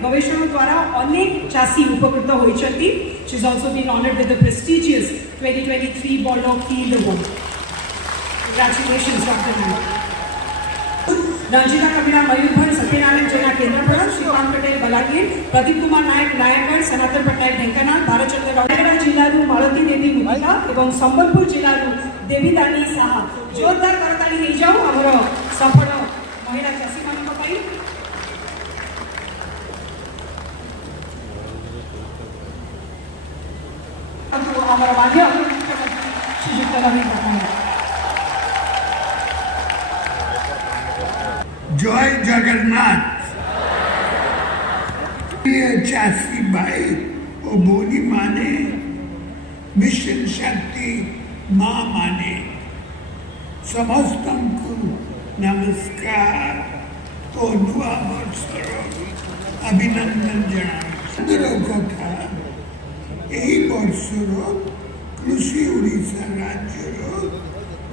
गवेषणा द्वारा अनेक चाषी उपकृत होती। She is also been honoured with the prestigious 2023 Borlaug field award. Congratulations doctor ma'am. Ranjita Kabira Mayurbhanj, Satyanarayan Jena Kendrapara, Srikant Patel Balangir, Pradeep Kumar Nayak Nayagarh, Sanatan Pattnaik Dhenkanal, Bharatchandra Rayagada जिल्लारू मालती देवी मुदिका एवं संबलपुर जिल्लारू देवीदानी साहा। जोरदार करताली हो जाऊ आमर सफल महिला चाषी मान। हमारा माननीय श्रीयुक्त नवीन पटनायक। जय जगन्नाथ। चाषी भाई और बोली माने, मिशन शक्ति माँ माने, समस्त को नमस्कार और दुआ बरसर अभिनंदन जना कथा। यही वर्षर कृषि ओडिशा राज्यर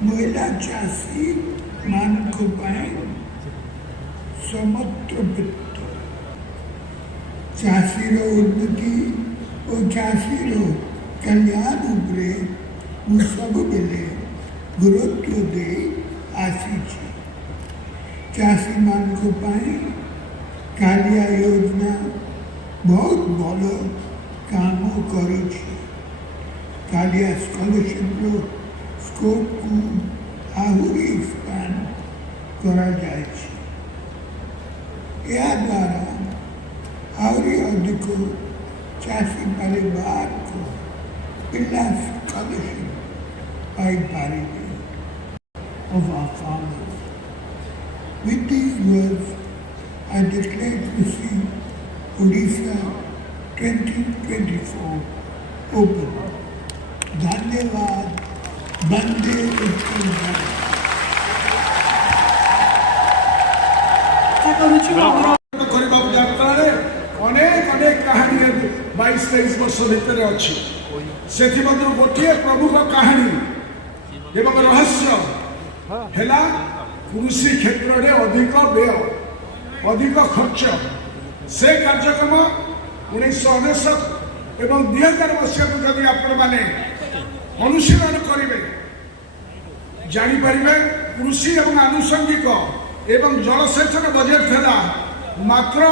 महिला चाषी मानक समर्पित चाषीर उन्नति और चाषीर कल्याण उपरे मु सब बेले गुरुत्व दे आसी। चाषी मानक कालिया योजना बहुत भल काम करी। कालिया स्कॉलरशिप स्कोप को आहरी एक्सपांड करा जाए। या द्वारा आहरी अधिक चाषी परिवार को पिला स्कॉलरशिप पाई पारे of our farmers. With these words, I declare Krishi Odisha 2024 open. धन्यवाद। बंदे अनेक अनेक कहानी 22-23 वर्ष भितर अच्छी से गोटे प्रमुख कहानी एवं रहस्य है कृषि क्षेत्र में अधिक व्यय अधिक खर्च से कार्यक्रम 1999 एवं 2000 मसीहा को जब आपण मैंने अनुशीलन करेंगे जापर कृषि एवं आनुषंगिक एवं जलसेचन बजेट था मात्र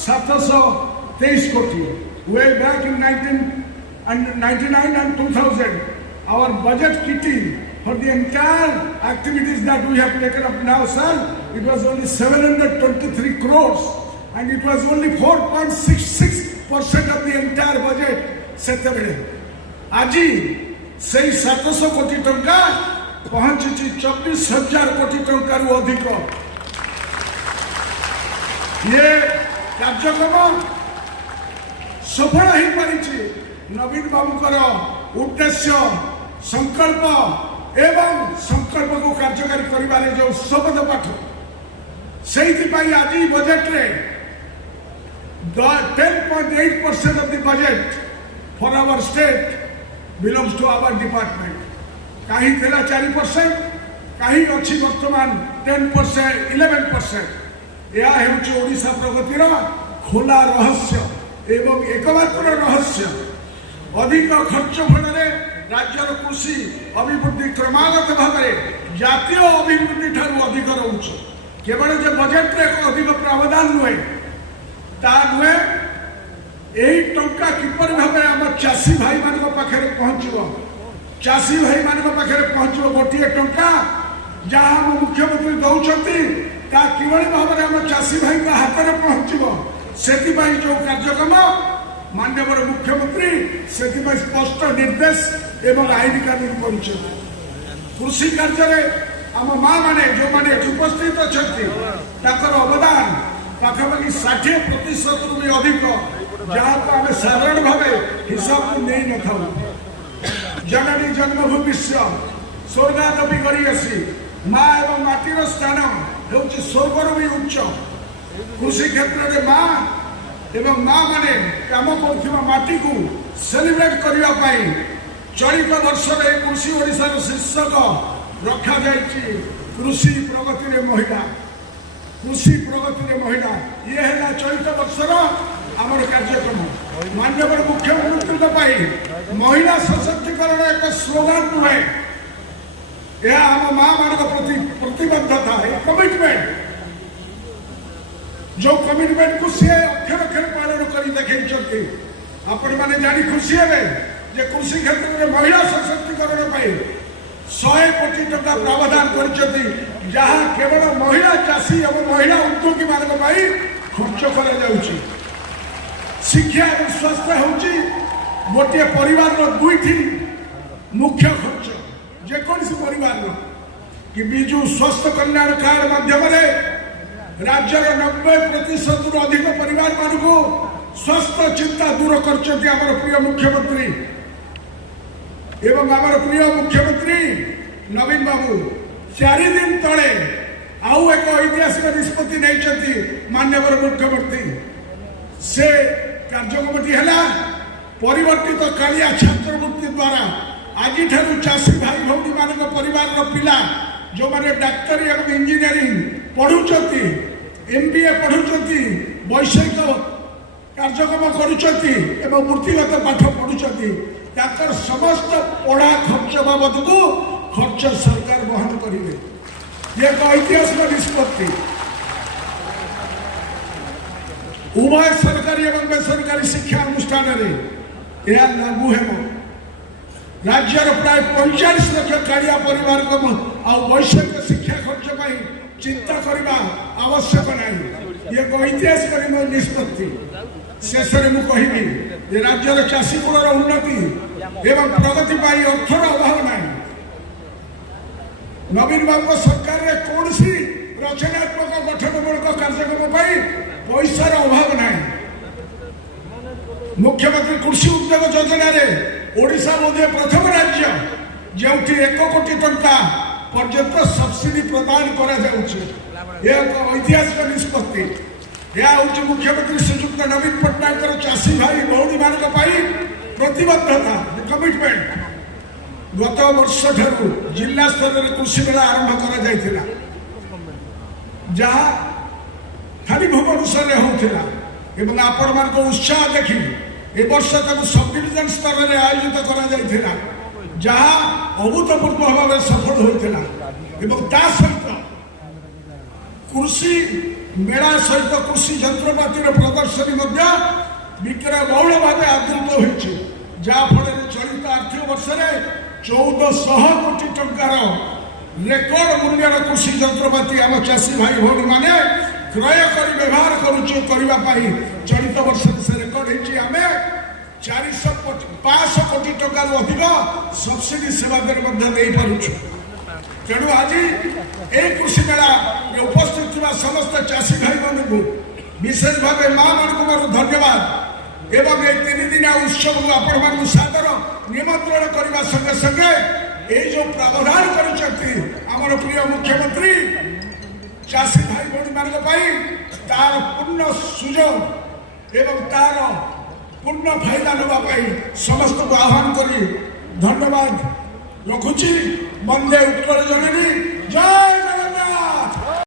723 कोटी। Way back in 1999 and 2000 our budget kitty for the entire activities that we have taken up now, sir, it was only 723 crores and it was only 4.66% of the entire budget सेतेबेले। आज से 700 कोटी टंका पहुंची 24,000 कोटी टंकार अधिक। ये कार्यक्रम सफल हो पारी। नवीन बाबूकर उद्देश्य संकल्प एवं संकल्प को कार्यकारी करिबारे जो शपथ पाठ से आज बजेट रे 10.8% of the budget for our state belongs to our department. कहीं थेला 4%, कहीं अच्छी वर्तमान 10%, 11%। यह हेउची ओडिशा प्रगतिर खोला रहस्य एवं एकमात्र रहस्य। अधिक खर्च फल राज्यर कृषि अभिवृद्धि क्रमागत भाव जातीय अभिवृद्धि ठार अधिक रोच। केवल जे बजेट रे अधिक प्रावधान नुहे ता नुहे यही टंका किपर भाव आम चाषी भाई मान पाखे पहुंचो। चाषी भाई मान पाखे पहुंचो गोटे टंका जहाँ आम मुख्यमंत्री दौरान किभली भाव में आम चाषी भाई हाथ में पहुंचो। से जो कार्यक्रम माननीय मुख्यमंत्री से स्पष्ट निर्देश एवं आईन कानून कर कृषि कार्य आम माँ मैंने जो मैंने उपस्थित अच्छा अवदान पाखापाखि 60% भी अधिक जहाँ को आम साधारण भाव हिसाब को नहीं न था। जननी जन्मभूमि स्वर्गादपि गरियसी माँ एवं माटीर स्थान हूँ स्वर्गर भी उच्च कृषि क्षेत्र में माँ एवं माँ माने काम कर माटी को सेलिब्रेट करने चलित वर्ष में कृषि ओडिशार शीर्षक रखा जाइए कृषि प्रगति रे महिला कृषि प्रगति रे महिला ये है चलित वर्षर आमर कार्यक्रम माननीय मुख्यमंत्री महिला सशक्तिकरण एक स्लोगान नुहे यह आम माँ मान प्रति प्रतिबद्धता कमिटमेंट जो कमिटमेंट को सी अक्षर अक्षर पालन कर देखते आपण मैंने जानी खुशी है जे कृषि क्षेत्र में महिला सशक्तिकरण 100 कोटी टका प्रावधान कर जहाँ केवल महिला चाषी और महिला उद्योगी मान खर्च कर शिक्षा और स्वास्थ्य हूँ गोटे परिवार दुईटी मुख्य खर्च जेकोसी परिवार कि विजु स्वास्थ्य कल्याण कार्ड माध्यम राज्यर 90% अधिक परिवार मान को स्वास्थ्य चिंता दूर कर प्रिय मुख्यमंत्री एवं आमर प्रिय मुख्यमंत्री नवीन बाबू 4 दिन तले आउ एक ऐतिहासिक निष्पत्ति नहीं माननीय मुख्यमंत्री से कार्यक्रमटी है परिवर्तित कालिया छात्रवृत्ति द्वारा आज चाषी भाई भौणी मान परिवार पिला जो माने डाक्तरी और इंजीनियरिंग पढ़ुचती MBA पढ़ुचती वैषयिक कार्यक्रम करुचती एवं वृत्तिगत पाठ पढ़ुचती ताकर समस्त पढ़ा खर्च बाबद को खर्च सरकार वहन करेंगे ये एक ऐतिहासिक निष्पत्ति उभय सरकारी एवं बेसरकारी शिक्षा अनुष्ठान यह लागू है राज्यर प्राय 45 लाख कालिया परिवार को वैषयिक शिक्षा खर्च पर चिंता करने आवश्यक नहीं ये ऐतिहासिक निष्पत्ति शेष में कहबी ये राज्यर चाषी कूलर उन्नति एवं प्रगति पर अर्थर अभाव नहीं नवीन बाबू सरकार में कौन सी रचनात्मक गठनमूलक कार्यक्रम पैसार अभाव नहीं मुख्यमंत्री कृषि उद्योग योजना ओडिशा बोधे प्रथम राज्य जो 1 कोटी टंका पर्यंत सब्सिडी प्रदान करा ऐतिहासिक निष्पत्ति यह हूँ मुख्यमंत्री श्रीजुक्त नवीन पट्टनायक चाषी भाई भौणी मान प्रतिबद्धता कमिटमेंट गत वर्ष ठार जिला स्तर में कृषि मेला आरंभ कर जहाँ खाली भुवनेश्वर होता एवं आपण मान उत्साह देखी ए वर्ष सब डिविजन स्तर में आयोजित करा जहाँ अभूतपूर्व भाव सफल होता सहित कृषि मेला सहित कृषि यंत्रपाति प्रदर्शनी विक्रय बहुल भाव आदृत हो जहाँफल चलित आर्थिक वर्ष में 1400 कोटी टंकार रेकर्ड मूल्यर कृषि यंत्रपाति आम चाषी भाई भौणी मैंने क्रय कर व्यवहार करने चलित वर्ष से रेकर्ड होमें 500 कोटी टंका अधिक सब्सिडी सेवा दे पार्छु तेणु आज ए कृषि मेला उपस्थित समस्त चाषी भाई मान को विशेष भाव माँ मान को मोर धन्यवाद एवं ए 3 दिन उत्सव को आपण सादर निमंत्रण करने संगे संगे ये जो प्रावधान कर प्रिय मुख्यमंत्री चाषी भाई भौणी मान तार पूर्ण सुजोग एवं तार पूर्ण फायदा नापी समस्त को आह्वान करी धन्यवाद रखुची वंदे उत्कल जननी